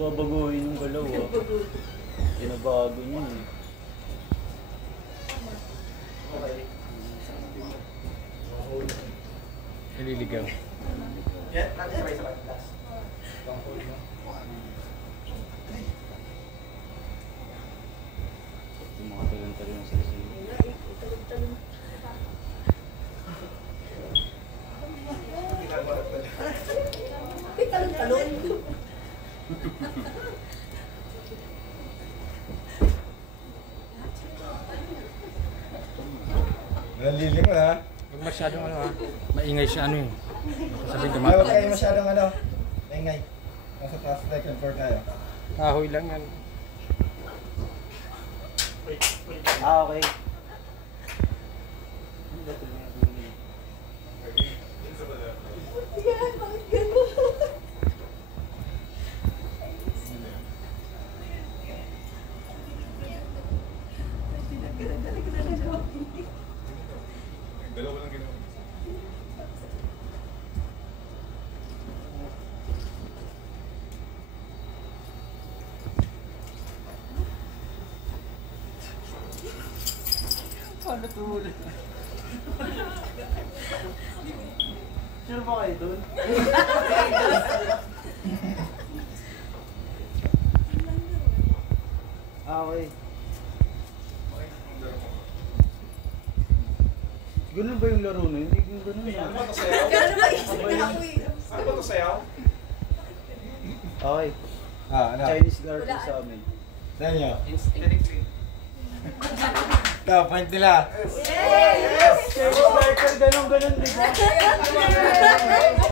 babaguhin yung galaw ah. Pinabago niya eh. Naliligaw. Yan, sabay sa pagkas. Yung mga talon-talon sa sila. Talon-talon. Naliling mo na. Huwag masyadong ano ha. Maingay siya ano eh. Sabihin Ay, tumakas. huwag kayo masyadong ano. Maingay. Nasa taas second floor tayo. Kahoy lang yan. Ah, okay. Yan, bakit gano'n? Dalawa lang ginawa. Paano tumulong? Sure ba kayo doon? Ah, okay. Ganun ba yung laro na? Hindi yung ganun na. Ano ba ito sayaw? Gano'n ba isip na ako eh? Ano ba ito sayaw? Okay. Ah, ano? Chinese garden sa amin. Sa inyo? Ito, point nila. Yes! Chinese garden, ganun, di ba?